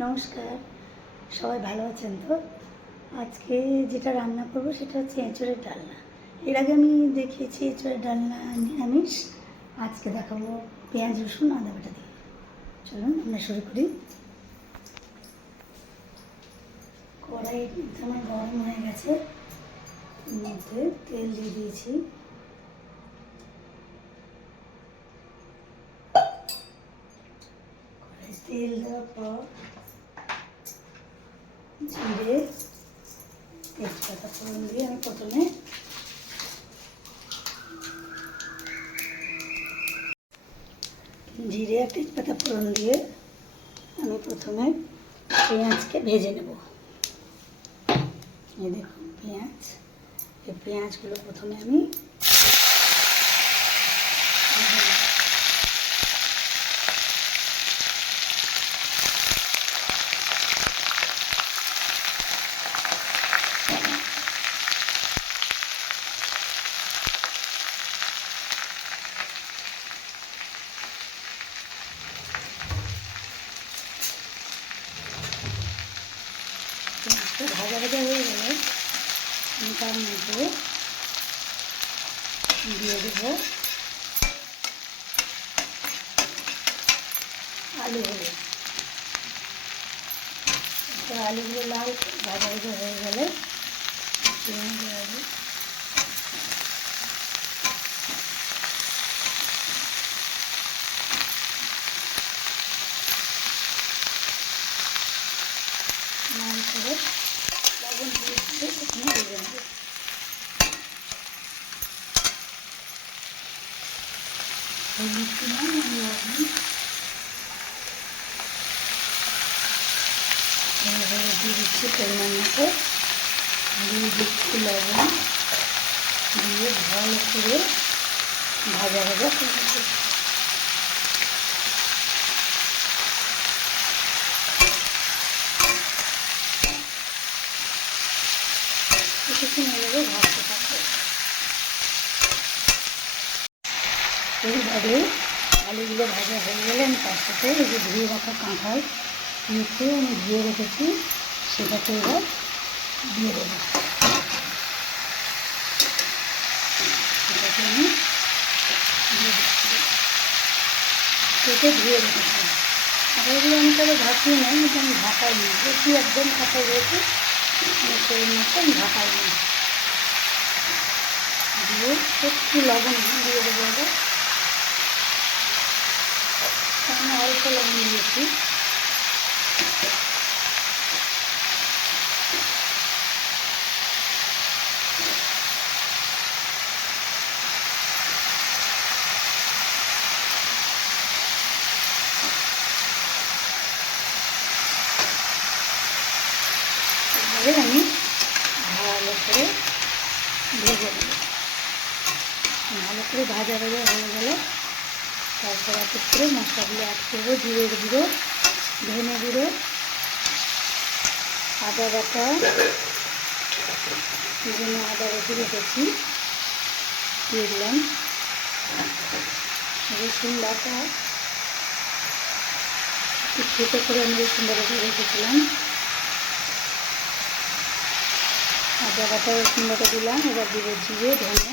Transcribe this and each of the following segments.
নমস্কার, সবাই ভালো আছেন তো? আজকে যেটা রান্না করব সেটা হচ্ছে এঁচড়ের ডালনা। এর আগে আমি দেখিয়েছি এঁচড়ের ডালনা নিরামিষ, আজকে দেখাবো পেঁয়াজ, রসুন, আদা বাটা দিয়ে। চলুন, আমরা শুরু করি। কড়াই আমার গরম হয়ে গেছে মধ্যে তেল দিয়ে দিয়েছি। তেল দেওয়ার পর জিরে তেজপাতা ফোড়ন দিয়ে আমি প্রথমে জিরে আর তেজপাতা ফোড়ন দিয়ে আমি প্রথমে পেঁয়াজকে ভেজে নেব। এই দেখুন, পেঁয়াজ। এই পেঁয়াজগুলো প্রথমে আমি ভেজে নেব। পেঁয়াজটা ভাজা হয়ে গেলে আমি তার মধ্যে দিয়ে দেবো আলু তো আলুগুলো লাল ভাজা ভাজা হয়ে গেলে লাল করে লবণ দিয়ে দিয়ে সেখানে ভেজে নেব হলুদ দিলাম আর লবণ এইভাবে দিয়ে দিচ্ছি পরিমাণ মতো। দিয়ে দিচ্ছি লবণ। দিয়ে ভালো করে ভাজা ভাজা করে নেব। কিছুক্ষণ এভাবে ভাজতে থাকবে। এইভাবে আলুগুলো ভাজা হয়ে গেলে আমি তার সাথে এই যে ধুয়ে রাখা কাঁঠাল মেখে আমি ধুয়ে রেখেছি, সেটাকে এবার দিয়ে দেবো। সেটাকে আমি কেটে ধুয়ে রেখেছি। কাঁঠালগুলো আমি তাহলে ভাপিয়ে নেই, কিন্তু আমি ঢাকাই নিই। একটু একদম কাঁঠাল রয়েছে, আমি সেই মতো আমি ঢাকাই নিই। দিয়ে একটু লবণ দিয়ে দেবো এবার। আমি অল্প লবণ দিয়েছি এবারে আমি ভালো করে ভেজে নেব করে ভাজা ভাজা হয়ে গেলে। তারপর এক করে মশলাগুলো অ্যাড করব জিরের গুঁড়ো, ধনে গুঁড়ো, আদা বাটা জন্য আদা বেশি রেখেছি দিয়ে দিলাম। রসুন বাটা ছোটো করে আমি রসুন বাটাটা রেখেছিলাম। আদা বাটা, রসুন বাটা দিলাম, এবার দিব জিরে, ধনে।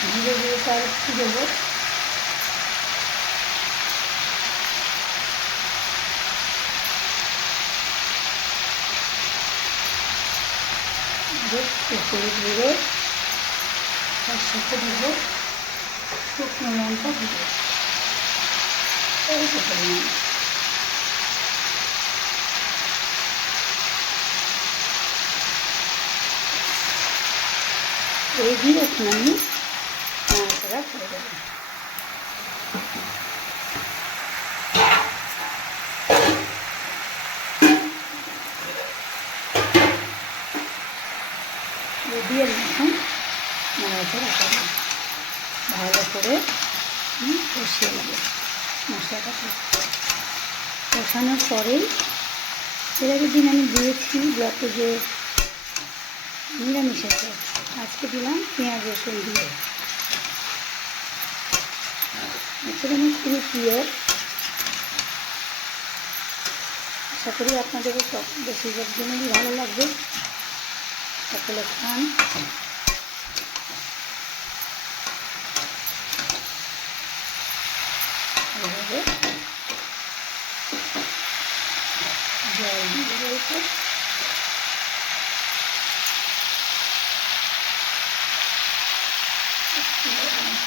ধীরে ধীরে তার একটু দেবো। হলুদ গুঁড়ো তার সাথে দেবো শুকনো লঙ্কা দেবো অল্প পরিমাণ। এই দিয়ে আমি ভালো করে কষিয়ে নেব। মশলাটাকে কষানোর পরেই এর আগের দিন আমি দিয়েছি যত যে নিরামিষ আছে আজকে দিলাম পেঁয়াজ রসুন দিয়ে। এটা আমার খুবই প্রিয়। আশা করি আপনাদেরও সব বেশিরভাগ জনেরই ভালো লাগবে। সকলে খান। এভাবে। জল দিয়ে রয়েছে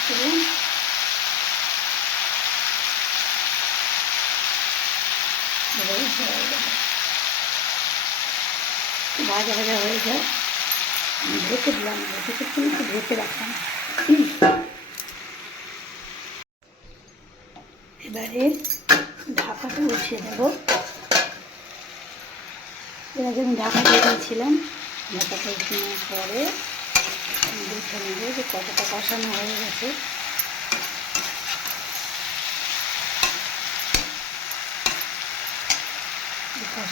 দিলাম ভাজা ভাজা হয়ে যায়। ঢেকে দিলাম, ঢেকে একটু ঢেকে রাখলাম। এবারে ঢাকাটা উঠিয়ে দেবো এর আগে আমি ঢাকা দিয়ে দিয়েছিলাম। ঢাকাটা উঠিয়ে পরে দেখে নেব যে কতটা কষানো হয়ে গেছে।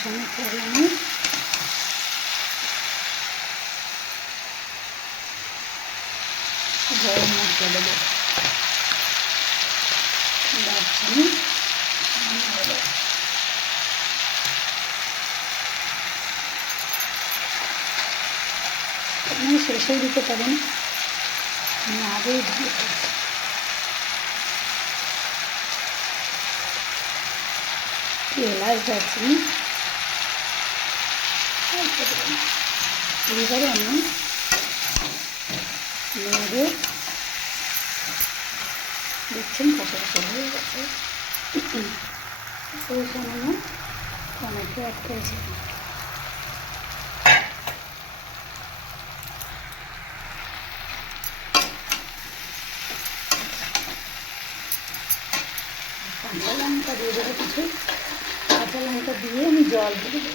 এই কষানোর পরে আমি গরম মশলা শেষেও দিতে পারেন আগেই দিয়ে এলাচ দারচিনি। অল্প আমি নেড়ে দেখছেন কষা কষা হয়ে গেছে ওইখানে আমি টমেটো অ্যাড করেছিলাম কাঁচা লঙ্কা দিয়ে দেবো কিছু। কাঁচা লঙ্কা দিয়ে আমি জল দিয়ে দেবো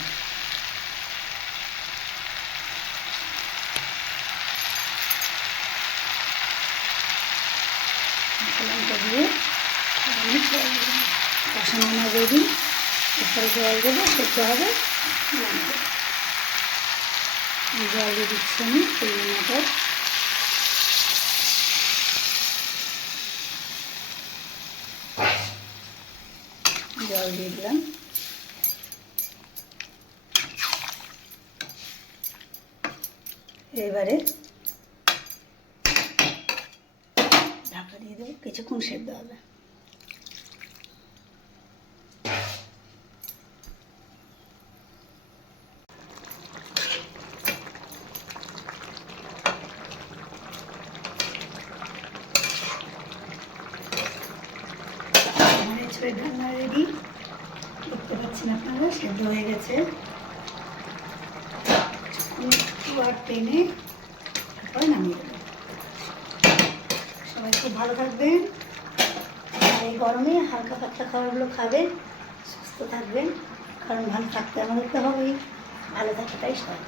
কাঁচা লঙ্কা দিয়ে আমি জল দেবো কষানো আমার রেডি এরপরে জল দেবো সেদ্ধ হবে। জল দিয়ে দিচ্ছি আমি তিন মতো। জল দিয়ে দিলাম। এবারে ঢাকা দিয়ে দেবো, কিছুক্ষণ সেদ্ধ হবে আমার ঢাকনা রেডি দেখতে পাচ্ছেন আপনারা, সেদ্ধ হয়ে গেছে। একটু আর টেনে নামিয়ে দেবো। সবাই খুব ভালো থাকবেন। এই গরমে হালকা পাতলা খাবারগুলো খাবেন, সুস্থ থাকবেন। কারণ ভালো থাকতে আমাদের তো হবেই। ভালো থাকাটাই সব